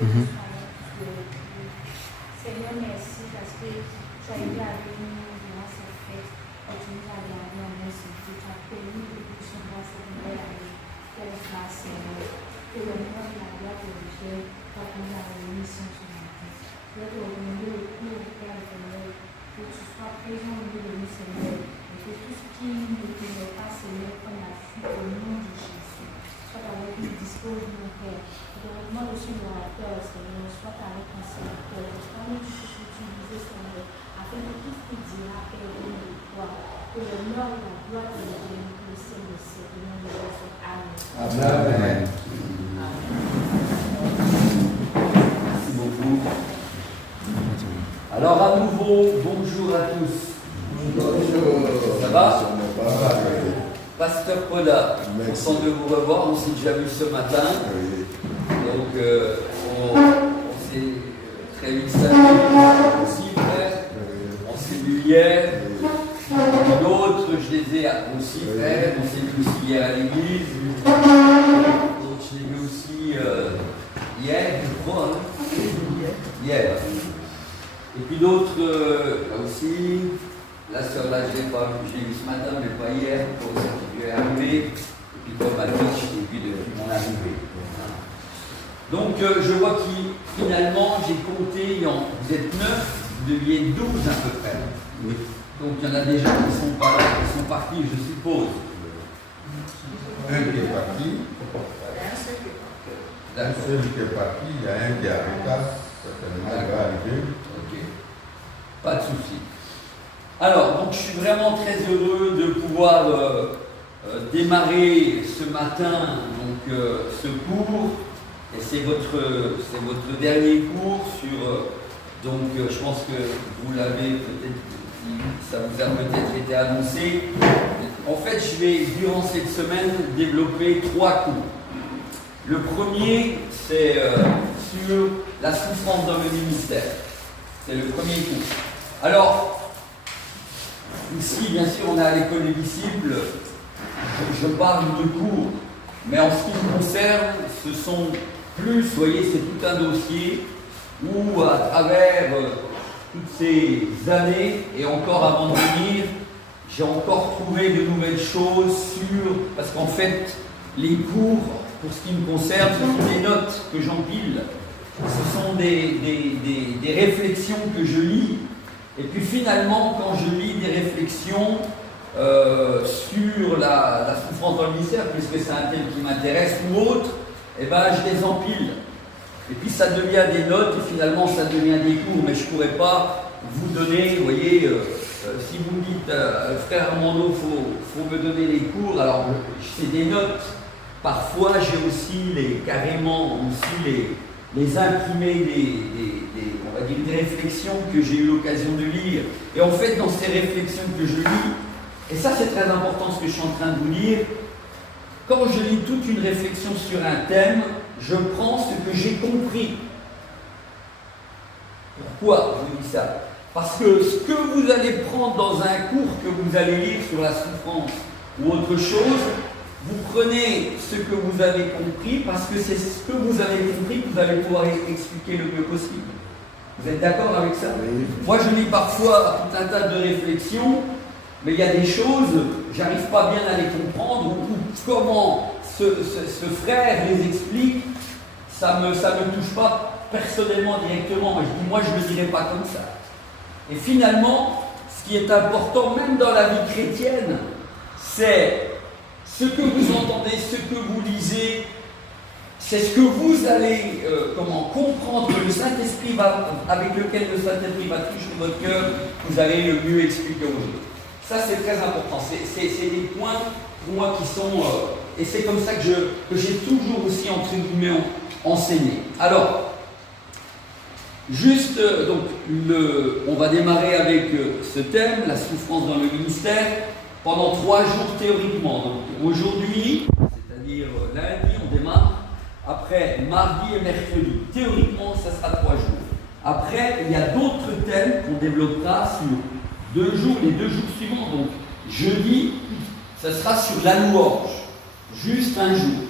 Seigneur, merci parce que tu as été avec nous durant cette fête et tu nous as gardés en main sur Dieu. Tu as permis que nous puissions voir cette nouvelle année. Quelle grâce, Seigneur. Que le nom de la gloire de Dieu soit nous la rémission ce matin. Je te remercie le coup, Père éternel, que tu sois présent au milieu de nous, Seigneur, et que tout ce qui ne te pas, Seigneur, qu'on a fait au nom de Jésus. Soit avec nous, dispose de mon Père. Je te demande aussi de la peur, Seigneur, soit avec ton Seigneur. Soit nous puissions utiliser, Seigneur, afin que tout ce qui dira est au nom de toi. Que le nom et la gloire de Dieu, que le Seigneur de siècle, au nom de Jésus. Amen. Amen. Merci beaucoup. Alors à nouveau, bonjour à tous. Bonjour. Ça va? Pasteur Paula, content de vous revoir, on s'est déjà vu ce matin. Oui. Donc on s'est très vite salué aussi, frère. On s'est vu hier. D'autres, je les ai aussi, frère. On s'est vu aussi hier à l'église. D'autres, je les ai vus aussi hier, je crois. Hier. Et puis d'autres, là aussi. La sœur là, je l'ai vu ce matin, mais pas hier, pour ça qui est arrivé. Et puis comme à Twitch, et puis depuis mon arrivée. Donc je vois que finalement, j'ai compté, vous êtes 9, vous deviez 12 à peu près. Oui. Donc il y en a des gens qui sont pas là, qui sont partis, je suppose. Un qui est parti. D'accord. Celui qui est parti, il y a un qui est en retard. Certainement, il va arriver. Ok. Pas de souci. Alors, donc je suis vraiment très heureux de pouvoir démarrer ce matin donc, ce cours. Et c'est votre dernier cours sur. Donc je pense que vous l'avez peut-être, ça vous a peut-être été annoncé. En fait, je vais, durant cette semaine, développer 3 cours. Le premier, c'est sur la souffrance dans le ministère. C'est le premier cours. Alors, ici, bien sûr, on est à l'école des disciples. Je parle de cours, mais en ce qui me concerne, ce sont plus, vous voyez, c'est tout un dossier où, à travers toutes ces années, et encore avant de venir, j'ai encore trouvé de nouvelles choses sur, parce qu'en fait, les cours, pour ce qui me concerne, ce sont des notes que j'empile, ce sont des réflexions que je lis. Et puis finalement, quand je lis des réflexions sur la souffrance dans le ministère, puisque c'est un thème qui m'intéresse ou autre, eh ben, je les empile. Et puis ça devient des notes et finalement ça devient des cours. Mais je ne pourrais pas vous donner, vous voyez, si vous me dites, frère Armando, faut me donner les cours, alors c'est des notes. Parfois j'ai aussi carrément aussi les imprimés on va dire des réflexions que j'ai eu l'occasion de lire. Et en fait, dans ces réflexions que je lis, et ça c'est très important ce que je suis en train de vous dire, quand je lis toute une réflexion sur un thème, je prends ce que j'ai compris. Pourquoi je vous dis ça? Parce que ce que vous allez prendre dans un cours que vous allez lire sur la souffrance ou autre chose, vous prenez ce que vous avez compris parce que c'est ce que vous avez compris que vous allez pouvoir expliquer le mieux possible. Vous êtes d'accord avec ça? Oui. Moi, je lis parfois tout un tas de réflexions, mais il y a des choses, j'arrive pas bien à les comprendre, ou comment ce frère les explique, ça me touche pas personnellement directement. Moi, je ne le dirais pas comme ça. Et finalement, ce qui est important, même dans la vie chrétienne, c'est ce que vous entendez, ce que vous lisez, c'est ce que vous allez comprendre que le Saint-Esprit avec lequel le Saint-Esprit va toucher votre cœur, vous allez le mieux expliquer aux autres. Ça, c'est très important. C'est des points pour moi qui sont... et c'est comme ça que j'ai toujours aussi, entre guillemets, enseigné. Alors, juste, donc, on va démarrer avec ce thème, la souffrance dans le ministère, pendant 3 jours théoriquement. Donc, aujourd'hui, c'est-à-dire lundi, on démarre. Après, mardi et mercredi. Théoriquement, ça sera 3 jours. Après, il y a d'autres thèmes qu'on développera sur 2 jours, les 2 jours suivants. Donc, jeudi, ça sera sur la louange. Juste un jour.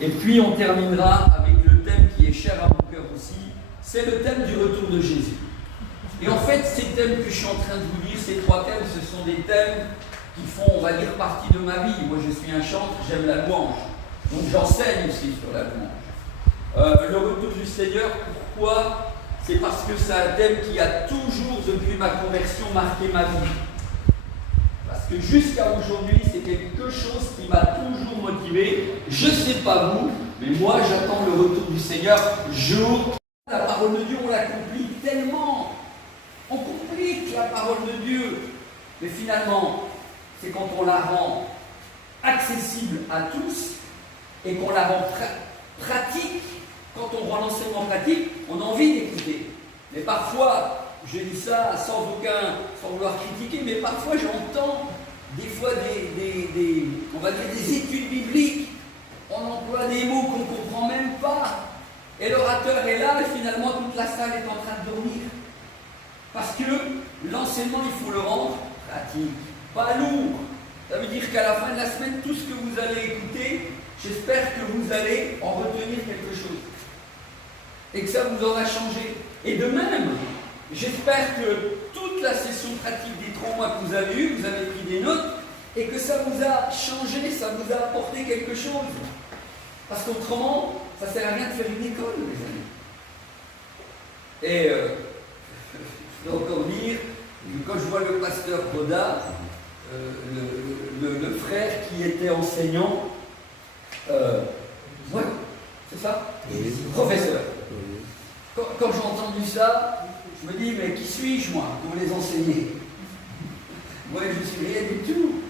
Et puis, on terminera avec le thème qui est cher à cœur aussi, c'est le thème du retour de Jésus. Et en fait, ces thèmes que je suis en train de vous dire, ces 3 thèmes, ce sont des thèmes qui font, on va dire, partie de ma vie. Moi, je suis un chantre, j'aime la louange. Donc, j'enseigne aussi sur la louange. Le retour du Seigneur, pourquoi? C'est parce que c'est un thème qui a toujours, depuis ma conversion, marqué ma vie. Parce que jusqu'à aujourd'hui, c'est quelque chose qui m'a toujours motivé. Je ne sais pas vous, mais moi, j'attends le retour du Seigneur jour. La parole de Dieu, on la complique tellement. On complique la parole de Dieu. Mais finalement, c'est quand on la rend accessible à tous et qu'on la rend pratique. Quand on rend l'enseignement pratique, on a envie d'écouter. Mais parfois, je dis ça sans vouloir critiquer, mais parfois j'entends des fois on va dire des études bibliques. On emploie des mots qu'on ne comprend même pas. Et l'orateur est là et finalement toute la salle est en train de dormir. Parce que l'enseignement, il faut le rendre pratique, pas lourd. Ça veut dire qu'à la fin de la semaine, tout ce que vous allez écouter, j'espère que vous allez en retenir quelque chose. Et que ça vous aura changé. Et de même, j'espère que toute la session pratique des 3 mois que vous avez eu, vous avez pris des notes, et que ça vous a changé, ça vous a apporté quelque chose. Parce qu'autrement, ça ne sert à rien de faire une école, les amis. Et je dois encore dire que quand je vois le pasteur Boda, le frère qui était enseignant, ouais, c'est ça? Oui. Professeur. Oui. Quand j'ai entendu ça, je me dis, mais qui suis-je moi pour les enseigner? Moi, je ne suis rien du tout.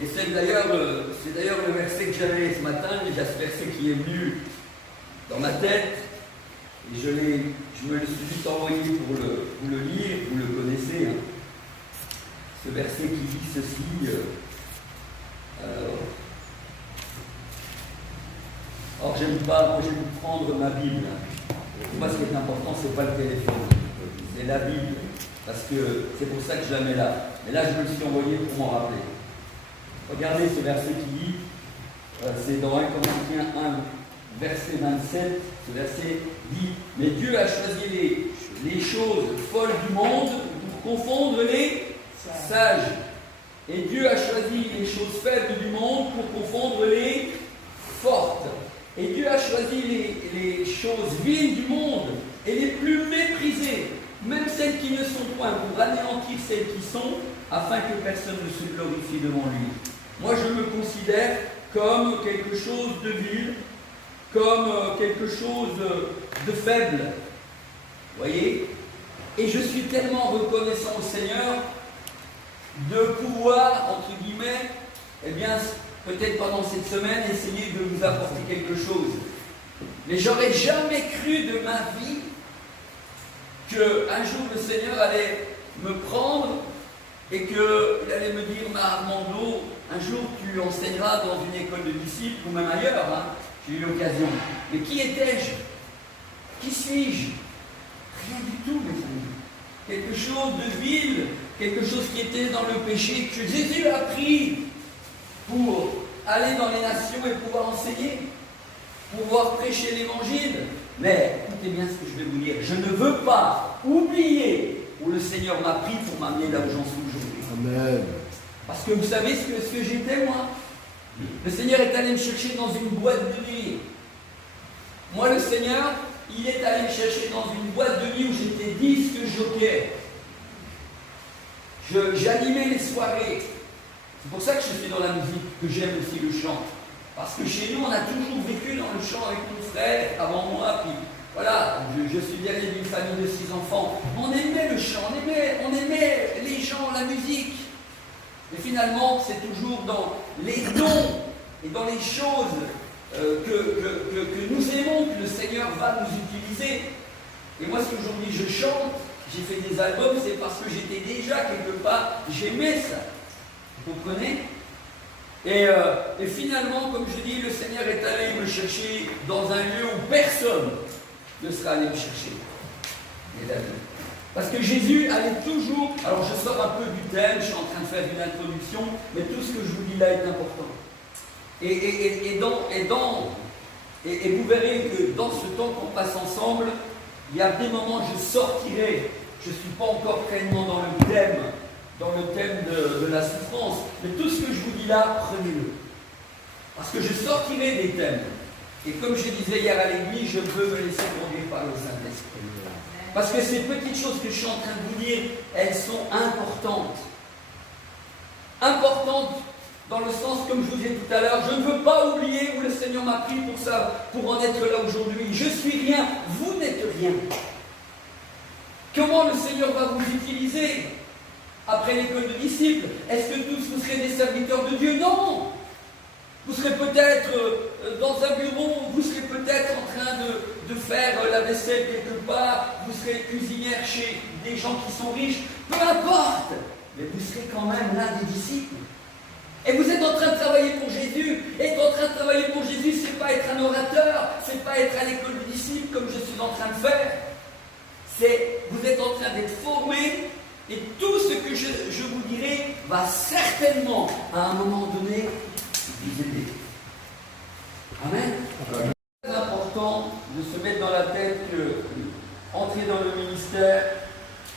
Et c'est d'ailleurs le verset que j'avais ce matin, déjà ce verset qui est venu dans ma tête, et je me le suis vite envoyé pour le lire, vous le connaissez. Hein. Ce verset qui dit ceci. Alors j'aime prendre ma Bible. Pour moi, ce qui est important, ce n'est pas le téléphone, c'est la Bible. Parce que c'est pour ça que je la mets là. Mais là, je me le suis envoyé pour m'en rappeler. Regardez ce verset qui dit, c'est dans 1 Corinthiens 1, verset 27, ce verset dit, mais Dieu a choisi les choses folles du monde pour confondre les sages. Et Dieu a choisi les choses faibles du monde pour confondre les fortes. Et Dieu a choisi les choses viles du monde et les plus méprisées, même celles qui ne sont point, pour anéantir celles qui sont, afin que personne ne se glorifie devant lui. Moi, je me considère comme quelque chose de vil, comme quelque chose de faible. Vous voyez? Et je suis tellement reconnaissant au Seigneur de pouvoir, entre guillemets, eh bien, peut-être pendant cette semaine, essayer de vous apporter quelque chose. Mais j'aurais jamais cru de ma vie qu'un jour le Seigneur allait me prendre et qu'il allait me dire, Armando, un jour tu enseigneras dans une école de disciples ou même ailleurs, hein. J'ai eu l'occasion. Mais qui étais-je? Qui suis-je? Rien du tout, mes amis. Quelque chose de vil, quelque chose qui était dans le péché, que Jésus a pris pour aller dans les nations et pouvoir enseigner, pouvoir prêcher l'évangile. Mais écoutez bien ce que je vais vous dire. Je ne veux pas oublier où le Seigneur m'a pris pour m'amener là où j'en suis aujourd'hui. Amen. Parce que vous savez ce que j'étais, moi? Le Seigneur est allé me chercher dans une boîte de nuit. Moi, le Seigneur, il est allé me chercher dans une boîte de nuit où j'étais disque jockey. J'animais les soirées. C'est pour ça que je fais dans la musique, que j'aime aussi le chant. Parce que chez nous, on a toujours vécu dans le chant avec mon frère, avant moi, puis voilà, je suis dernier d'une famille de 6 enfants. On aimait le chant, on aimait les gens, la musique. Mais finalement, c'est toujours dans les dons et dans les choses que nous aimons que le Seigneur va nous utiliser. Et moi, si aujourd'hui je chante, j'ai fait des albums, c'est parce que j'étais déjà quelque part, j'aimais ça. Vous comprenez? Et finalement, comme je dis, le Seigneur est allé me chercher dans un lieu où personne ne sera allé me chercher. Parce que Jésus allait toujours, alors je sors un peu du thème, je suis en train de faire une introduction, mais tout ce que je vous dis là est important. Et dans Et vous verrez que dans ce temps qu'on passe ensemble, il y a des moments où je sortirai. Je ne suis pas encore pleinement dans le thème de la souffrance. Mais tout ce que je vous dis là, prenez-le. Parce que je sortirai des thèmes. Et comme je disais hier à l'église, je veux me laisser conduire par le Saint-Esprit. Parce que ces petites choses que je suis en train de vous dire, elles sont importantes. Importantes dans le sens, comme je vous disais tout à l'heure, je ne veux pas oublier où le Seigneur m'a pris pour ça, pour en être là aujourd'hui. Je suis rien, vous n'êtes rien. Comment le Seigneur va vous utiliser après l'école de disciples? Est-ce que tous vous serez des serviteurs de Dieu? Non. Vous serez peut-être dans un bureau, vous serez peut-être en train de faire la vaisselle quelque part, vous serez cuisinière chez des gens qui sont riches, peu importe, mais vous serez quand même l'un des disciples. Et vous êtes en train de travailler pour Jésus. Et être en train de travailler pour Jésus, ce n'est pas être un orateur, ce n'est pas être à l'école des disciples comme je suis en train de faire. Vous êtes en train d'être formé, et tout ce que je vous dirai va certainement, à un moment donné, vous aider. Amen. C'est important de se mettre dans la tête que entrer dans le ministère,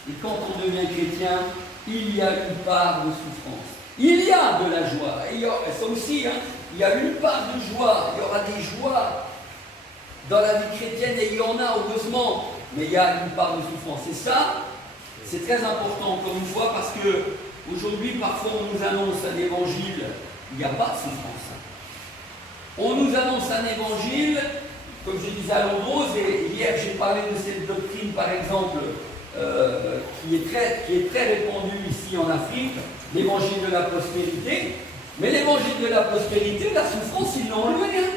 et quand on devient chrétien, il y a une part de souffrance. Il y a de la joie. Et ça aussi, il y a une part de joie. Il y aura des joies dans la vie chrétienne, et il y en a heureusement, mais il y a une part de souffrance. Et ça, c'est très important encore une fois, parce que aujourd'hui, parfois, on nous annonce un évangile. Il n'y a pas de souffrance. On nous annonce un évangile, comme je disais à Londres, et hier j'ai parlé de cette doctrine par exemple, qui est très répandue ici en Afrique, l'évangile de la prospérité. Mais l'évangile de la prospérité, la souffrance, ils l'ont enlevé.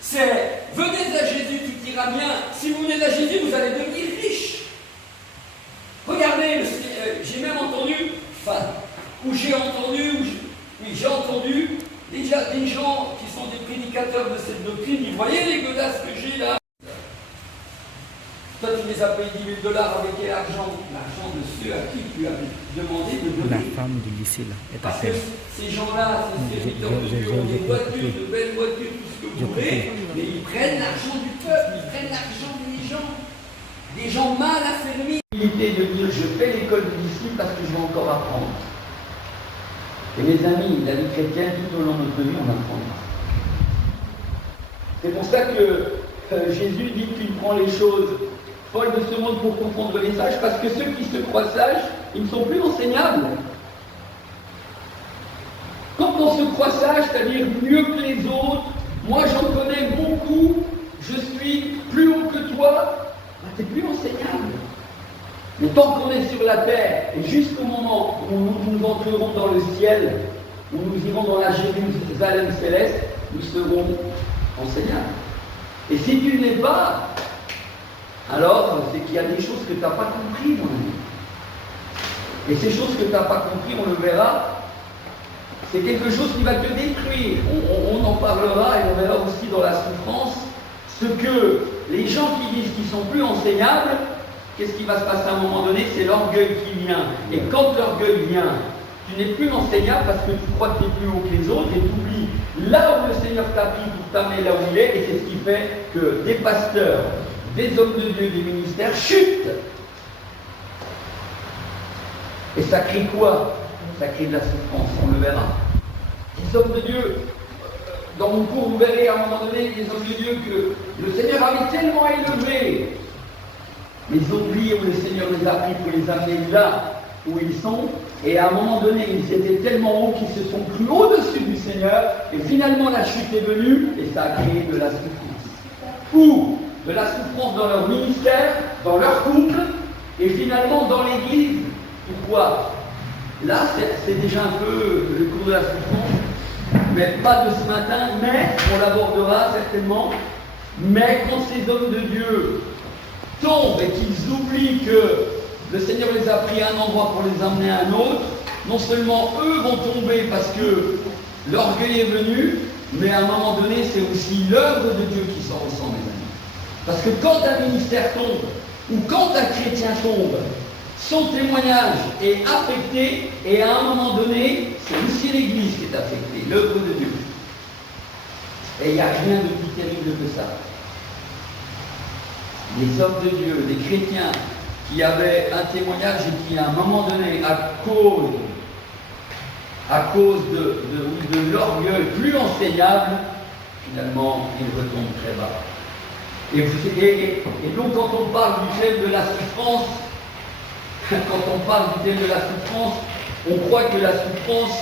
C'est venez à Jésus, tout ira bien. Si vous venez à Jésus, vous allez devenir riche. Regardez, j'ai même entendu, j'ai entendu déjà des gens qui sont des prédicateurs de cette doctrine, ils voyaient les godasses que j'ai là. Toi, tu les as payé $10 000 avec quel argent? L'argent de ceux à qui tu as demandé de donner. La femme du lycée là est à Parce que terre. ces gens-là, ces serviteurs de Dieu ont des voitures, de belles voitures, tout ce que vous voulez, mais ils prennent l'argent du peuple, ils prennent l'argent des gens mal affermis. L'idée de dire je fais l'école des disciples parce que je vais encore apprendre. Et mes amis, la vie chrétienne, tout au long de notre vie, on apprendra. C'est pour ça que Jésus dit qu'il prend les choses folles de ce monde pour confondre les sages, parce que ceux qui se croient sages, ils ne sont plus enseignables. Quand on se croit sage, c'est-à-dire mieux que les autres, moi j'en connais beaucoup, je suis plus haut que toi, tu n'es plus enseignable. Mais tant qu'on est sur la terre, et jusqu'au moment où nous entrerons dans le ciel, où nous irons dans la Jérusalem céleste, nous serons enseignables. Et si tu n'es pas, alors c'est qu'il y a des choses que tu n'as pas compris, mon ami. Et ces choses que tu n'as pas compris, on le verra, c'est quelque chose qui va te détruire. On en parlera et on verra aussi dans la souffrance ce que les gens qui disent qu'ils ne sont plus enseignables, qu'est-ce qui va se passer à un moment donné? C'est l'orgueil qui vient. Et quand l'orgueil vient, tu n'es plus enseignable parce que tu crois que tu es plus haut que les autres et tu oublies là où le Seigneur t'a pris pour t'amener là où il est. Et c'est ce qui fait que des pasteurs, des hommes de Dieu, des ministères chutent. Et ça crée quoi? Ça crée de la souffrance, on le verra. Les hommes de Dieu, dans mon cours, vous verrez à un moment donné des hommes de Dieu que le Seigneur avait tellement élevés. Mais ils ont oublié où le Seigneur les a pris pour les amener là où ils sont. Et à un moment donné, ils étaient tellement hauts qu'ils se sont pris au-dessus du Seigneur. Et finalement, la chute est venue et ça a créé de la souffrance. Ou de la souffrance dans leur ministère, dans leur couple et finalement dans l'Église. Pourquoi? Là, c'est déjà un peu le cours de la souffrance. Mais pas de ce matin, mais on l'abordera certainement. Mais quand ces hommes de Dieu tombent et qu'ils oublient que le Seigneur les a pris à un endroit pour les emmener à un autre, non seulement eux vont tomber parce que l'orgueil est venu, mais à un moment donné, c'est aussi l'œuvre de Dieu qui s'en ressent, mes amis. Parce que quand un ministère tombe, ou quand un chrétien tombe, son témoignage est affecté, et à un moment donné, c'est aussi l'Église qui est affectée, l'œuvre de Dieu. Et il n'y a rien de plus terrible que ça. Les hommes de Dieu, les chrétiens, qui avaient un témoignage et qui, à un moment donné, à cause de l'orgueil plus enseignable, finalement, ils retombent très bas. Et donc, quand on parle du thème de la souffrance, on croit que la souffrance,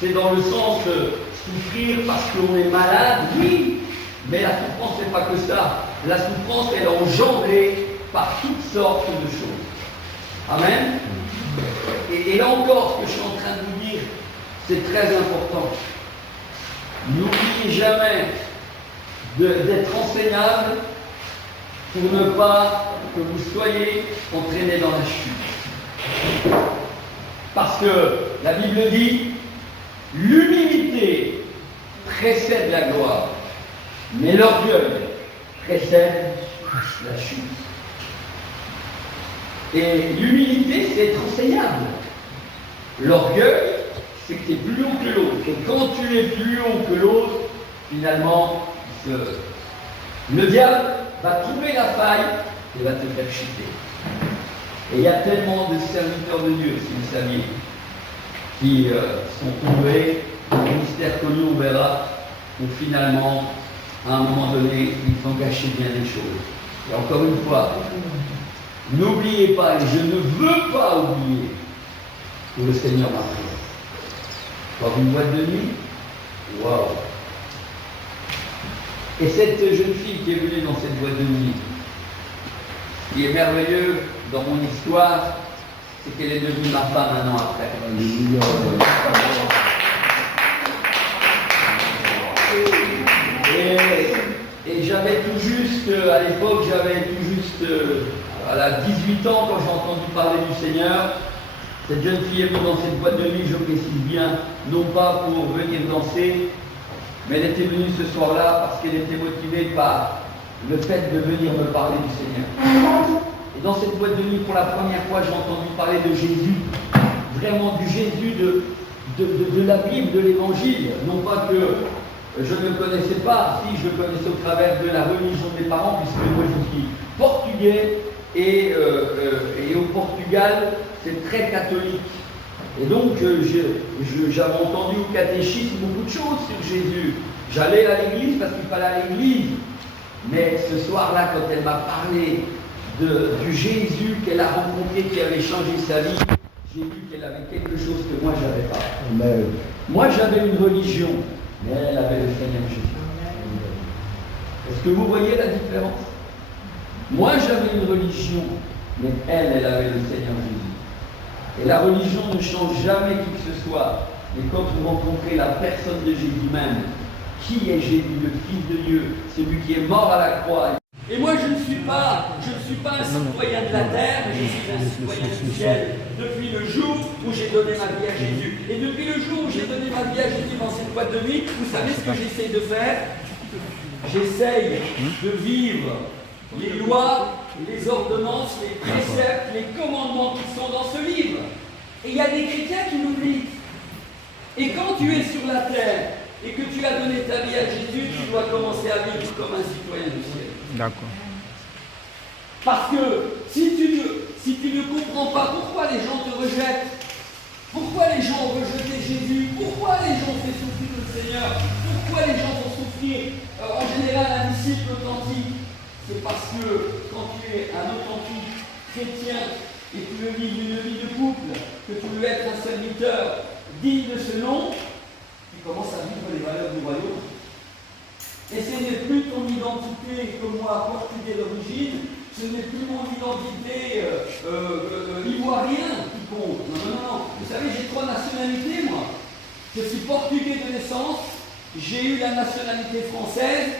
c'est dans le sens de souffrir parce qu'on est malade, oui, mais la souffrance, c'est pas que ça. La souffrance, elle est engendrée par toutes sortes de choses. Amen. Et là encore, ce que je suis en train de vous dire, c'est très important. N'oubliez jamais d'être enseignable pour ne pas que vous soyez entraînés dans la chute. Parce que la Bible dit, l'humilité précède la gloire, mais l'orgueil précède la chute. Et l'humilité, c'est être enseignable. L'orgueil, c'est que tu es plus haut que l'autre. Et quand tu es plus haut que l'autre, finalement, le diable va trouver la faille et va te faire chuter. Et il y a tellement de serviteurs de Dieu, si vous saviez, qui sont tombés dans le mystère que nous, on verra, où finalement, à un moment donné, ils ont gâché bien des choses. Et encore une fois, n'oubliez pas, et je ne veux pas oublier, que le Seigneur m'a pris. Dans une boîte de nuit, waouh! Et cette jeune fille qui est venue dans cette boîte de nuit, ce qui est merveilleux dans mon histoire, c'est qu'elle est devenue ma femme un an après. Et j'avais tout juste, à l'époque, à 18 ans, quand j'ai entendu parler du Seigneur. Cette jeune fille est venue dans cette boîte de nuit, je précise bien, non pas pour venir danser, mais elle était venue ce soir-là parce qu'elle était motivée par le fait de venir me parler du Seigneur. Et dans cette boîte de nuit, pour la première fois, j'ai entendu parler de Jésus, vraiment du Jésus de la Bible, de l'Évangile. Non pas que je ne le connaissais pas, si je le connaissais au travers de la religion de mes parents, puisque moi je suis portugais et au Portugal, c'est très catholique. Et donc, j'avais entendu au catéchisme beaucoup de choses sur Jésus. J'allais à l'église parce qu'il fallait à l'église. Mais ce soir-là, quand elle m'a parlé du Jésus qu'elle a rencontré, qui avait changé sa vie, j'ai vu qu'elle avait quelque chose que moi, je n'avais pas. Mais, moi, j'avais une religion, mais elle avait le Seigneur Jésus. Est-ce que vous voyez la différence? Moi, j'avais une religion, mais elle avait le Seigneur Jésus. Et la religion ne change jamais qui que ce soit. Mais quand vous rencontrez la personne de Jésus même, qui est Jésus, le Fils de Dieu, celui qui est mort à la croix. Et moi, je ne suis pas un citoyen de la terre, mais je suis un citoyen du ciel. Depuis le jour où j'ai donné ma vie à Jésus. Et depuis le jour où j'ai donné ma vie à Jésus dans cette boîte de nuit, vous savez ce que j'essaie de faire? J'essaye de vivre les lois, les ordonnances, les préceptes, les commandements qui sont dans ce livre. Et il y a des chrétiens qui l'oublient. Et quand tu es sur la terre et que tu as donné ta vie à Jésus, tu dois commencer à vivre comme un citoyen du ciel. D'accord. Parce que si tu ne comprends pas pourquoi les gens te rejettent, pourquoi les gens ont rejeté Jésus, pourquoi les gens ont fait souffrir le Seigneur, pourquoi les gens vont souffrir en général un disciple authentique, c'est parce que quand tu es un authentique chrétien et tu veux vivre une vie de couple, que tu veux être un serviteur digne de ce nom, tu commences à vivre les valeurs du royaume. Et ce n'est plus ton identité comme moi, portugais d'origine, ce n'est plus mon identité ivoirien qui compte. Non. Vous savez, j'ai 3 nationalités, moi. Je suis portugais de naissance, j'ai eu la nationalité française,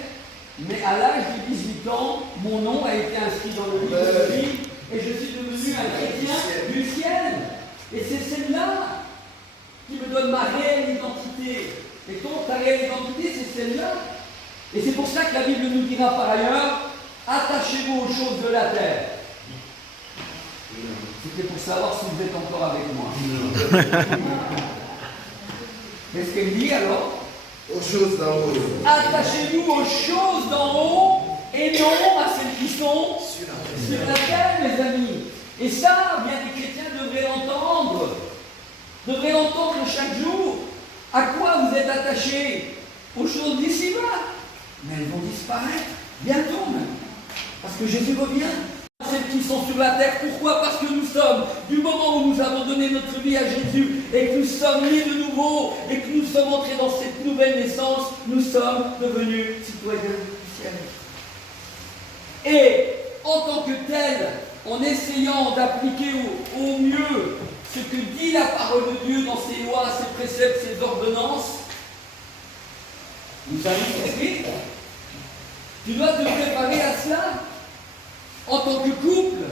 mais à l'âge de 18 ans, mon nom a été inscrit dans le livre de vie et je suis devenu un chrétien du ciel. Et c'est celle-là qui me donne ma réelle identité. Et donc, ta réelle identité, c'est celle-là. Et c'est pour ça que la Bible nous dira par ailleurs, attachez-vous aux choses de la terre. C'était pour savoir si vous êtes encore avec moi. Qu'est-ce qu'elle dit alors? aux choses d'en haut. Attachez-vous aux choses d'en haut et non à celles qui sont sur la terre, mes amis. Et ça, bien des chrétiens devraient l'entendre. Devraient l'entendre chaque jour. À quoi vous êtes attachés? Aux choses d'ici-bas. Mais elles vont disparaître bientôt même. Parce que Jésus revient. Celles qui sont sur la terre, pourquoi? Parce que nous sommes, du moment où nous avons donné notre vie à Jésus et que nous sommes nés de nouveau et que nous sommes entrés dans cette nouvelle naissance, nous sommes devenus citoyens du ciel. Et en tant que tels, en essayant d'appliquer au mieux ce que dit la parole de Dieu dans ses lois, ses préceptes, ses ordonnances, nous allons souffrir. Tu dois te préparer à cela. En tant que couple,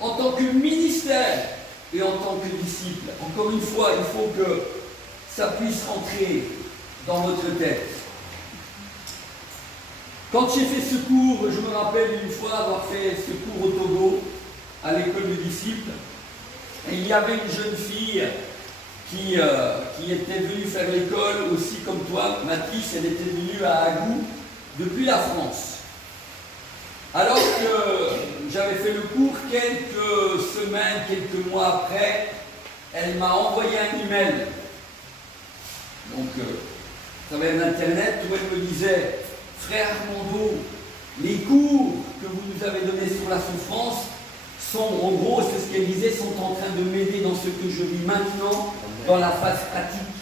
en tant que ministère et en tant que disciple. Encore une fois, il faut que ça puisse rentrer dans votre tête. Quand j'ai fait ce cours, je me rappelle une fois avoir fait ce cours au Togo, à l'école de disciples, et il y avait une jeune fille qui était venue faire l'école aussi comme toi, Mathis, elle était venue à Agou depuis la France. Alors que j'avais fait le cours, quelques semaines, quelques mois après, elle m'a envoyé un email. Donc, à travers l'internet, où elle me disait: Frère Armando, les cours que vous nous avez donnés sur la souffrance sont, en gros, c'est ce qu'elle disait, sont en train de m'aider dans ce que je vis maintenant, dans la phase pratique.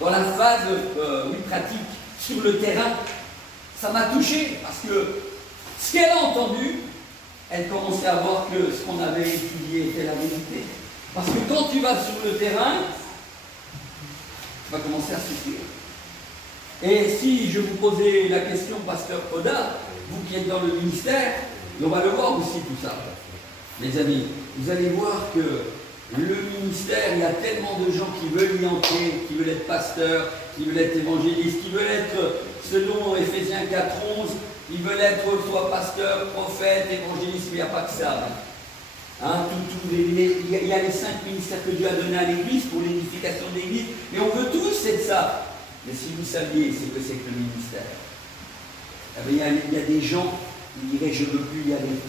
Dans la phase, pratique, sur le terrain. Ça m'a touché parce que ce qu'elle a entendu, elle commençait à voir que ce qu'on avait étudié était la vérité. Parce que quand tu vas sur le terrain, tu vas commencer à souffrir. Et si je vous posais la question, Pasteur Poda, vous qui êtes dans le ministère, on va le voir aussi tout ça. Les amis, vous allez voir que le ministère, il y a tellement de gens qui veulent y entrer, qui veulent être pasteurs, qui veulent être évangélistes, qui veulent être, selon Éphésiens 4:11, ils veulent être soit pasteur, prophète, évangéliste, mais il n'y a pas que ça. Il y a les 5 ministères que Dieu a donnés à l'Église pour l'édification de l'Église, et on veut tous être ça. Mais si vous saviez ce que c'est que le ministère, il y a des gens qui diraient: je ne veux plus y aller.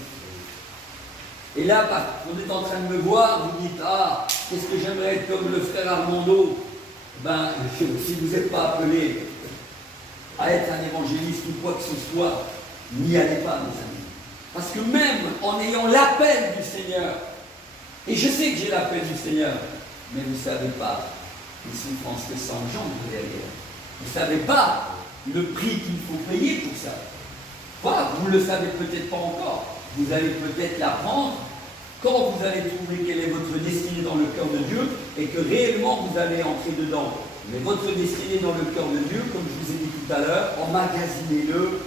Et là, on est en train de me voir, vous dites: ah, qu'est-ce que j'aimerais être comme le frère Armando. Si vous n'êtes pas appelé à être un évangéliste ou quoi que ce soit, n'y allez pas, mes amis. Parce que même en ayant l'appel du Seigneur, et je sais que j'ai l'appel du Seigneur, mais vous ne savez pas les souffrances que ça engendre derrière. Vous ne savez pas le prix qu'il faut payer pour ça. Vous ne le savez peut-être pas encore. Vous allez peut-être l'apprendre quand vous allez trouver quelle est votre destinée dans le cœur de Dieu et que réellement vous allez entrer dedans. Mais votre destinée dans le cœur de Dieu, comme je vous ai dit tout à l'heure, emmagasinez-le.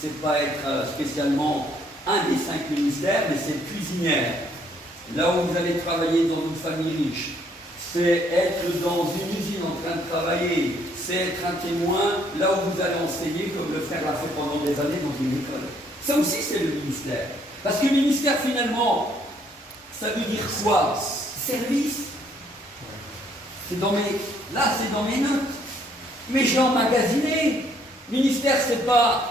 Ce n'est pas être spécialement un des 5 ministères, mais c'est cuisinière. Là où vous allez travailler dans une famille riche, c'est être dans une usine en train de travailler, c'est être un témoin là où vous allez enseigner, comme le frère l'a fait pendant des années dans une école. Ça aussi, c'est le ministère. Parce que le ministère, finalement, ça veut dire quoi? Service. Là, c'est dans mes notes. Mais j'ai emmagasiné. Ministère, c'est pas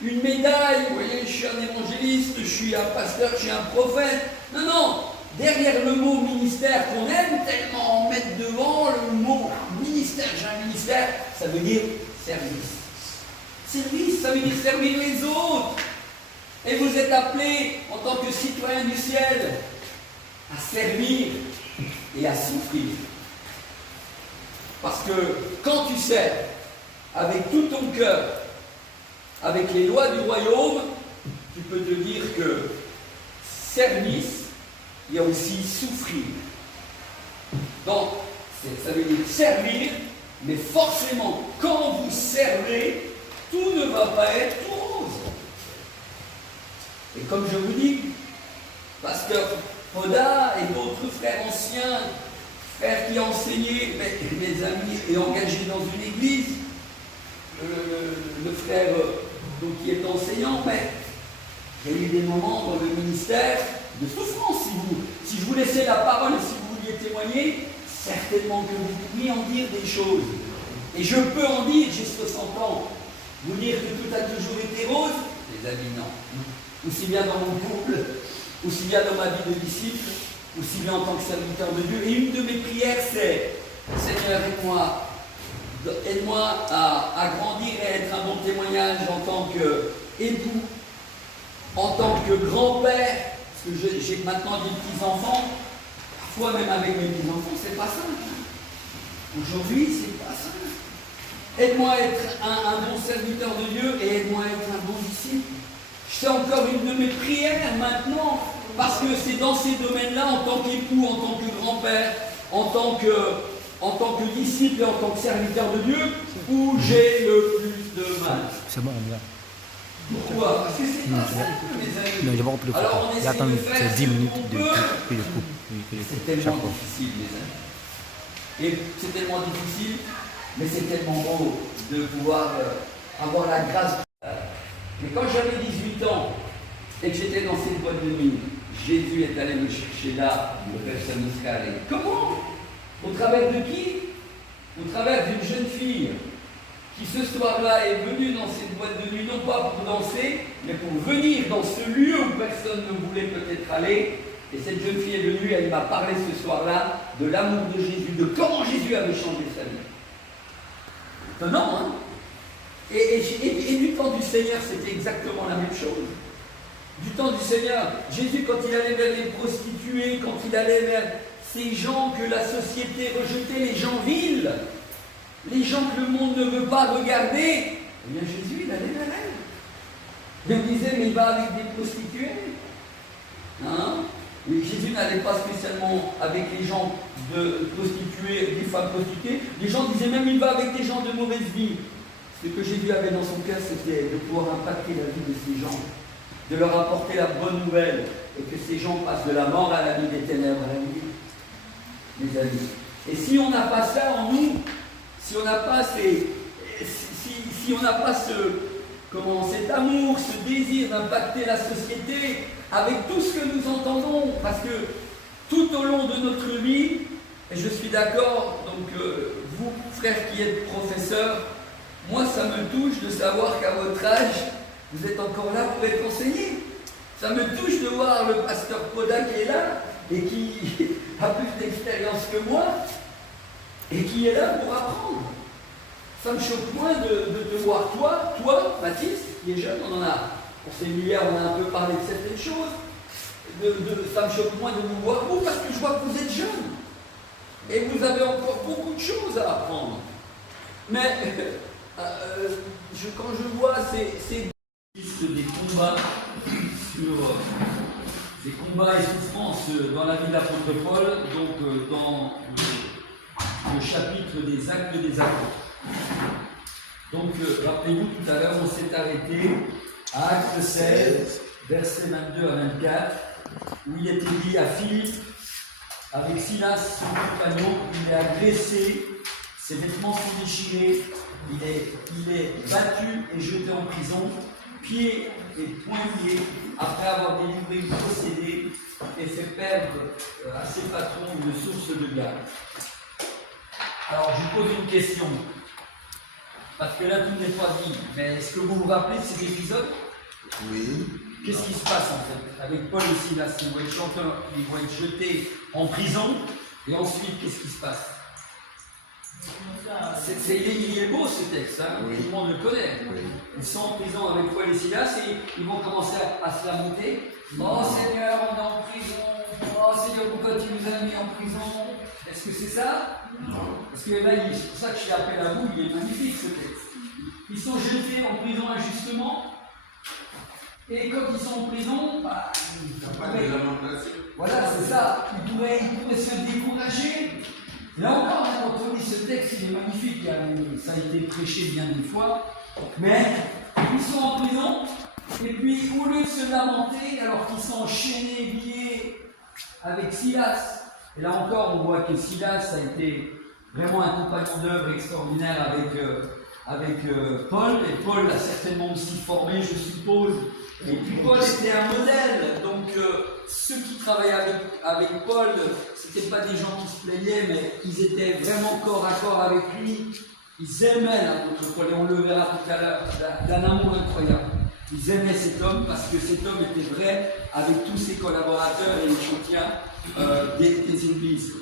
une médaille. Vous voyez, je suis un évangéliste, je suis un pasteur, je suis un prophète. Non, non. Derrière le mot ministère qu'on aime tellement mettre devant, le mot ministère, j'ai un ministère, ça veut dire service. Service, ça veut dire servir les autres. Et vous êtes appelés, en tant que citoyens du ciel, à servir et à souffrir. Parce que quand tu sers avec tout ton cœur, avec les lois du royaume, tu peux te dire que service, il y a aussi souffrir. Donc, ça veut dire servir, mais forcément, quand vous servez, tout ne va pas être rose. Et comme je vous dis, Pasteur Poda et d'autres frères anciens, frères qui ont enseigné, mes amis, et engagés dans une église, le frère qui est enseignant, mais il y a eu des moments dans le ministère de souffrance. Si je vous laissais la parole et si vous vouliez témoigner, certainement que vous pourriez en dire des choses. Et je peux en dire, j'ai 60 ans, vous dire que tout a toujours été rose? Les amis, non. Aussi bien dans mon couple, aussi bien dans ma vie de disciple, aussi bien en tant que serviteur de Dieu. Et une de mes prières, c'est Seigneur, aide-moi à grandir et à être un bon témoignage en tant qu'époux, en tant que grand-père, parce que j'ai maintenant des petits-enfants, parfois même avec mes petits-enfants, c'est pas simple. Aujourd'hui, c'est pas simple. Aide-moi à être un bon serviteur de Dieu et aide-moi à être un bon disciple. C'est encore une de mes prières maintenant, parce que c'est dans ces domaines-là, en tant qu'époux, en tant que grand-père, en tant que disciple et en tant que serviteur de Dieu, où j'ai le plus de mal. C'est bon, on y va. Pourquoi? Parce que c'est pas simple, mes amis. Non, il va pas plus de Alors on Il essaie attend de faire c'est 10 ce minutes qu'on de peut. puis le coupe. C'est tellement difficile, les amis. Et c'est tellement difficile, mais c'est tellement beau de pouvoir avoir la grâce. Mais quand j'avais 18 ans et que j'étais dans cette boîte de nuit, Jésus est allé me chercher là où personne ne serait allé. Comment? Au travers de qui? Au travers d'une jeune fille qui ce soir-là est venue dans cette boîte de nuit, non pas pour danser, mais pour venir dans ce lieu où personne ne voulait peut-être aller. Et cette jeune fille est venue, elle m'a parlé ce soir-là de l'amour de Jésus, de comment Jésus avait changé sa vie. Étonnant, hein? Et du temps du Seigneur, c'était exactement la même chose. Du temps du Seigneur, Jésus, quand il allait vers les prostituées, quand il allait vers ces gens que la société rejetait, les gens vils, les gens que le monde ne veut pas regarder, eh bien Jésus, il allait vers elles. Il me disait, mais il va avec des prostituées. Hein? Et Jésus n'allait pas spécialement avec les gens de prostituées, des femmes prostituées. Les gens disaient même, il va avec des gens de mauvaise vie. Ce que Jésus avait dans son cœur, c'était de pouvoir impacter la vie de ces gens, de leur apporter la bonne nouvelle, et que ces gens passent de la mort à la vie, des ténèbres à la vie. Mes amis. Et si on n'a pas ça en nous, si on n'a pas si on n'a pas cet amour, ce désir d'impacter la société avec tout ce que nous entendons, parce que tout au long de notre vie, et je suis d'accord, donc vous, frères qui êtes professeurs, moi ça me touche de savoir qu'à votre âge, vous êtes encore là pour être enseigné. Ça me touche de voir le pasteur Poda qui est là, et qui a plus d'expérience que moi, et qui est là pour apprendre. Ça me choque moins de te voir, toi, Baptiste, qui est jeune, on s'est mis hier, on a un peu parlé de certaines choses, ça me choque moins de vous voir, vous, parce que je vois que vous êtes jeune, et vous avez encore beaucoup de choses à apprendre. Mais, quand je vois ces des combats sur des combats et souffrances dans la vie de l'apôtre Paul, donc dans le chapitre des actes des apôtres. Donc rappelez-vous, tout à l'heure on s'est arrêté à Acte 16, versets 22 à 24, où il était dit à Philippe, avec Silas, son compagnon, il est agressé, ses vêtements sont déchirés, il est battu et jeté en prison, pieds et poings liés, après avoir délivré une procédé et fait perdre à ses patrons une source de gain. Alors je vous pose une question, parce que là tout n'est pas dit, mais est-ce que vous vous rappelez de cet épisode? Oui. Qu'est-ce qui se passe en fait avec Paul et Silas? Ils vont être chanteurs, ils vont être jetés en prison, et ensuite qu'est-ce qui se passe? Il est beau ce texte, hein? Oui. Tout le monde le connaît. Oui. Ils sont en prison avec Paul et Silas et ils vont commencer à se lamenter. Oh Seigneur, on est en prison. Oh Seigneur, pourquoi tu nous as mis en prison? Est-ce que c'est ça? Non. Parce que là, c'est pour ça que je l'appelle à vous, il est magnifique ce texte. Ils sont jetés en prison injustement. Et quand ils sont en prison, voilà, c'est ça. Ils pourraient se décourager. Là encore, quand on lit ce texte, il est magnifique, ça a été prêché bien des fois, mais ils sont en prison, et puis au lieu de se lamenter, alors qu'ils sont enchaînés, liés avec Silas, et là encore on voit que Silas a été vraiment un compagnon d'œuvre extraordinaire avec Paul, et Paul l'a certainement aussi formé, je suppose, et puis Paul était un modèle, donc ceux qui travaillaient avec Paul, ce n'étaient pas des gens qui se plaignaient, mais ils étaient vraiment corps à corps avec lui. Ils aimaient l'apôtre Paul, et on le verra tout à l'heure, d'un amour incroyable. Ils aimaient cet homme parce que cet homme était vrai avec tous ses collaborateurs et les chrétiens des églises.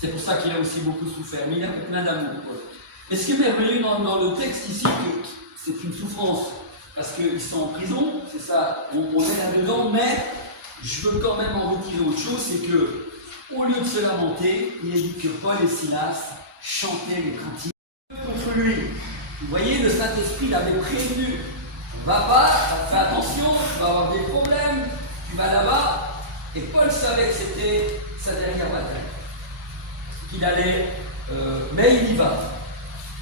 C'est pour ça qu'il a aussi beaucoup souffert, mais il avait plein d'amour, Paul. Et ce qui est merveilleux dans le texte ici, c'est une souffrance, parce qu'ils sont en prison, c'est ça, on est là-dedans, mais je veux quand même en retirer autre chose, c'est que, au lieu de se lamenter, il est dit que Paul et Silas chantaient les cantiques contre lui. Vous voyez, le Saint-Esprit l'avait prévenu. Va pas, fais attention, tu vas avoir des problèmes, tu vas là-bas. Et Paul savait que c'était sa dernière bataille. Qu'il allait, mais il y va.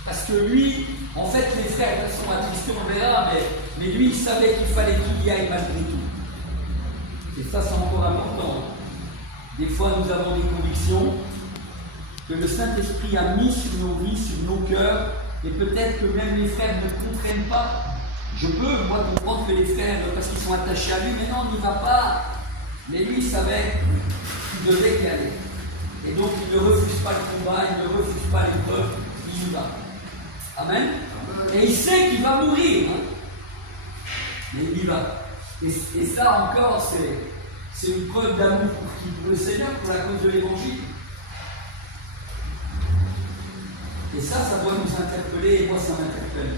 Parce que lui, en fait, les frères sont attristés, on verra, mais lui, il savait qu'il fallait qu'il y aille malgré tout. Et ça, c'est encore important. Des fois, nous avons des convictions que le Saint-Esprit a mis sur nos vies, sur nos cœurs, et peut-être que même les frères ne comprennent pas. Je peux, moi, comprendre que les frères, parce qu'ils sont attachés à lui, mais non, il n'y va pas. Mais lui, il savait qu'il devait y aller. Et donc, il ne refuse pas le combat, il ne refuse pas l'épreuve, il y va. Amen. Et il sait qu'il va mourir. Hein. Mais il y va. Et ça, encore, c'est une preuve d'amour pour le Seigneur, pour la cause de l'Évangile. Et ça doit nous interpeller, et moi, ça m'interpelle.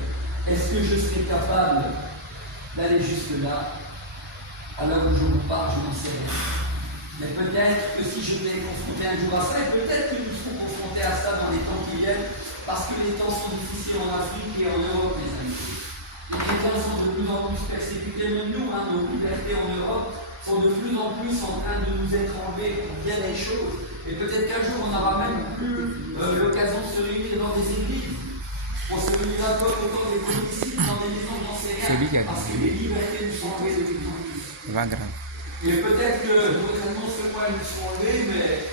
Est-ce que je serai capable d'aller jusque-là? À l'heure où je vous parle, je n'en sais rien. Mais peut-être que si je vais confronter un jour à ça, et peut-être que nous serons confrontés à ça dans les temps qui viennent, parce que les temps sont difficiles en Afrique et en Europe, les amis. Les chrétiens sont de plus en plus persécutés, même nous, nos libertés en Europe sont de plus en plus en train de nous être enlevées pour bien des choses. Et peut-être qu'un jour, on n'aura même plus l'occasion de se réunir dans des églises. On se réunira comme autant des communistes dans des maisons, j'en sais rien, parce que les libertés nous sont enlevées de plus en plus. Et peut-être que non seulement elles nous sont enlevées, mais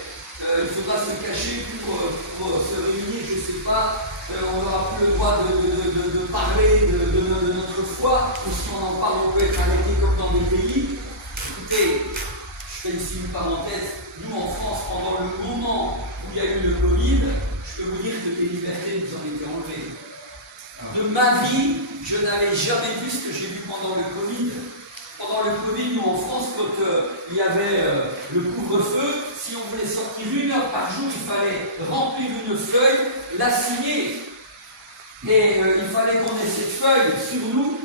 il faudra se cacher pour se réunir, je ne sais pas, on n'aura plus le droit de parler de notre foi, ou si on en parle, on peut être arrêté comme dans des pays. Écoutez, je fais ici une parenthèse, nous en France, pendant le moment où il y a eu le Covid, je peux vous dire que les libertés nous ont été enlevées. De ma vie, je n'avais jamais vu ce que j'ai vu pendant le Covid. Pendant le Covid, nous en France, quand il y avait le couvre-feu, si on voulait sortir 1 heure par jour, il fallait remplir une feuille, la signer. Et il fallait qu'on ait cette feuille sur nous.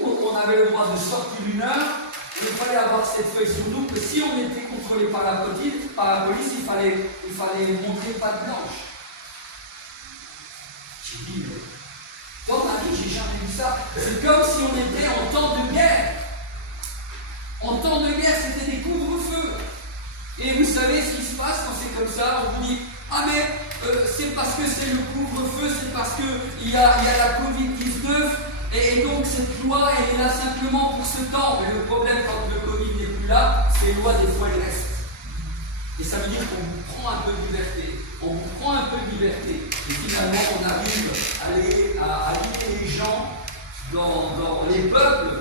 On avait le droit de sortir 1 heure. Et il fallait avoir cette feuille sur nous, que si on était contrôlé par la police, il fallait montrer patte blanche. J'ai dit, dans ma vie, j'ai jamais vu ça. C'est comme si on était en temps de guerre. En temps de guerre, c'était des couvre-feux. Et vous savez ce qui se passe quand c'est comme ça? On vous dit, ah mais c'est parce que c'est le couvre-feu, c'est parce qu'il y a la Covid-19, et donc cette loi, elle est là simplement pour ce temps. Mais le problème, quand le Covid n'est plus là, ces lois, des fois, elles restent. Et ça veut dire qu'on vous prend un peu de liberté. On vous prend un peu de liberté. Et finalement, on arrive à guider les gens dans les peuples,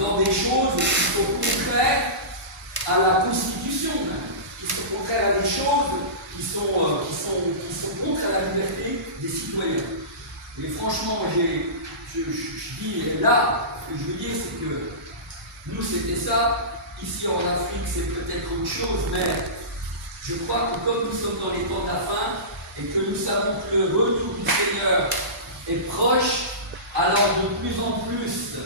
dans des choses qui sont contraires à la Constitution, qui sont contraires à des choses qui sont contre la liberté des citoyens. Et franchement, je dis là, ce que je veux dire, c'est que nous, c'était ça. Ici en Afrique, c'est peut-être autre chose, mais je crois que comme nous sommes dans les temps de la fin et que nous savons que le retour du Seigneur est proche, alors de plus en plus,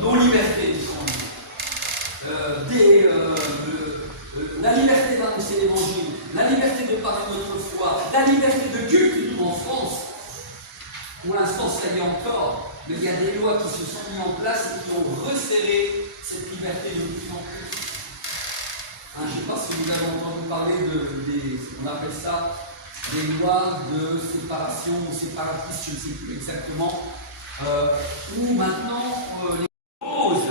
nos libertés sont la liberté d'annoncer l'évangile, la liberté de parler de notre foi, la liberté de culte, nous en France. Pour l'instant, ça y est encore, mais il y a des lois qui se sont mises en place et qui ont resserré cette liberté de plus en plus. Je ne sais pas si vous avez entendu parler on appelle ça des lois de séparation ou séparatistes, je ne sais plus exactement, où maintenant les choses,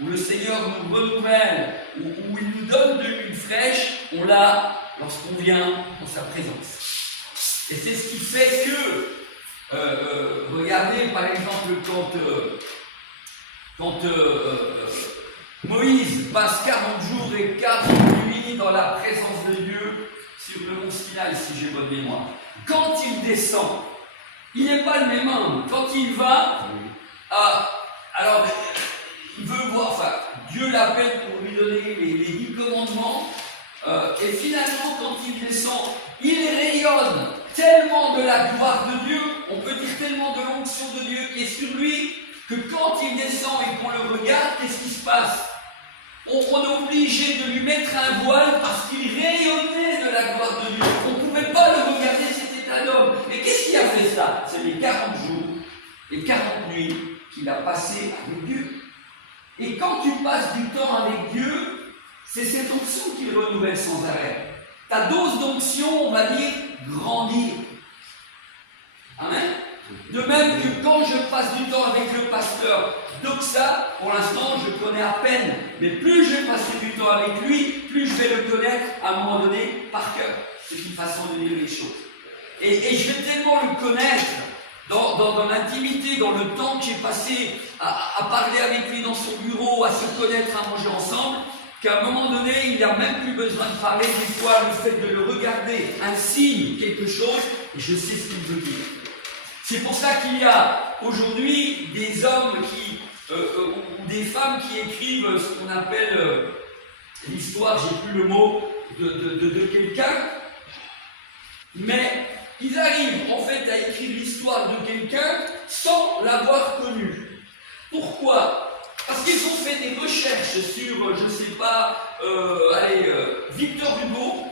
où le Seigneur nous renouvelle, où il nous donne de l'huile fraîche, on l'a lorsqu'on vient dans sa présence. Et c'est ce qui fait que, regardez par exemple quand Moïse passe 40 jours et 40 nuits dans la présence de Dieu sur le mont Sinaï, si j'ai bonne mémoire. Quand il descend, il n'est pas le même homme. Quand il va, alors il veut voir, enfin, Dieu l'appelle pour lui donner les 10 commandements, et finalement, quand il descend, il rayonne tellement de la gloire de Dieu, on peut dire tellement de l'onction de Dieu qui est sur lui, que quand il descend et qu'on le regarde, qu'est-ce qui se passe? On est obligé de lui mettre un voile parce qu'il rayonnait de la gloire de Dieu. On ne pouvait pas le regarder, c'était un homme. Et qu'est-ce qui a fait ça? C'est les 40 jours, les 40 nuits qu'il a passé avec Dieu. Et quand tu passes du temps avec Dieu, c'est cette onction qu'il renouvelle sans arrêt. Ta dose d'onction, on va dire, grandir. Amen. De même que quand je passe du temps avec le pasteur Doxa, pour l'instant je connais à peine, mais plus je vais passer du temps avec lui, plus je vais le connaître à un moment donné par cœur. C'est une façon de dire les choses. Et je vais tellement le connaître dans l'intimité, dans le temps que j'ai passé à parler avec lui dans son bureau, à se connaître, à manger ensemble, qu'à un moment donné, il n'a même plus besoin de parler. Des fois, le fait de le regarder, un signe, quelque chose, et je sais ce qu'il veut dire. C'est pour ça qu'il y a aujourd'hui des hommes ou des femmes qui écrivent ce qu'on appelle l'histoire, j'ai plus le mot, de quelqu'un, mais ils arrivent en fait à écrire l'histoire de quelqu'un sans l'avoir connu. Pourquoi? Parce qu'ils ont fait des recherches sur, je ne sais pas, Victor Hugo.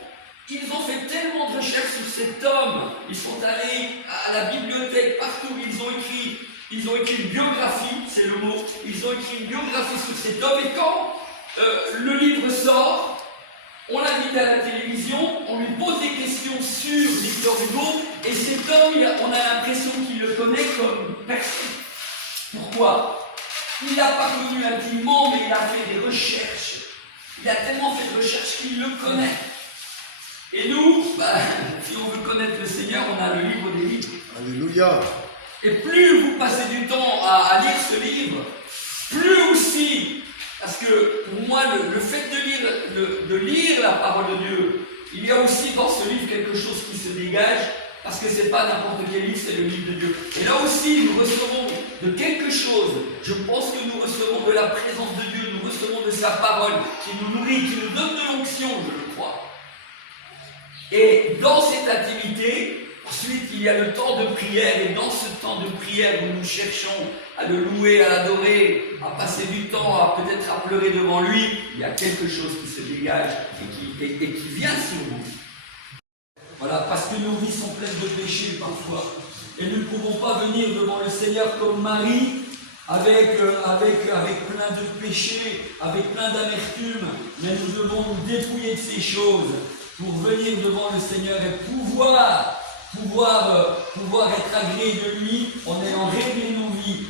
Ils ont fait tellement de recherches sur cet homme. Ils sont allés à la bibliothèque, partout. Ils ont écrit une biographie, c'est le mot. Ils ont écrit une biographie sur cet homme. Et quand le livre sort, on l'invite à la télévision, on lui pose des questions sur Victor Hugo. Et cet homme, on a l'impression qu'il le connaît comme personne. Pourquoi? Il l'a pas connu intimement, mais il a fait des recherches. Il a tellement fait de recherches qu'il le connaît. Et nous, si on veut connaître le Seigneur, on a le livre des livres. Alléluia. Et plus vous passez du temps à lire ce livre, plus aussi, parce que pour moi, le fait de lire la parole de Dieu, il y a aussi dans ce livre quelque chose qui se dégage, parce que ce n'est pas n'importe quel livre, c'est le livre de Dieu. Et là aussi, nous recevons de quelque chose. Je pense que nous recevons de la présence de Dieu, nous recevons de sa parole, qui nous nourrit, qui nous donne de l'onction, je le crois. Et dans cette intimité, ensuite il y a le temps de prière, et dans ce temps de prière où nous cherchons à le louer, à l'adorer, à passer du temps, peut-être à pleurer devant lui, il y a quelque chose qui se dégage et qui vient sur nous. Voilà, parce que nos vies sont pleines de péchés parfois, et nous ne pouvons pas venir devant le Seigneur comme Marie, avec plein de péchés, avec plein d'amertume, mais nous devons nous dépouiller de ces choses pour venir devant le Seigneur et pouvoir être agréé de lui en ayant réglé nos vies.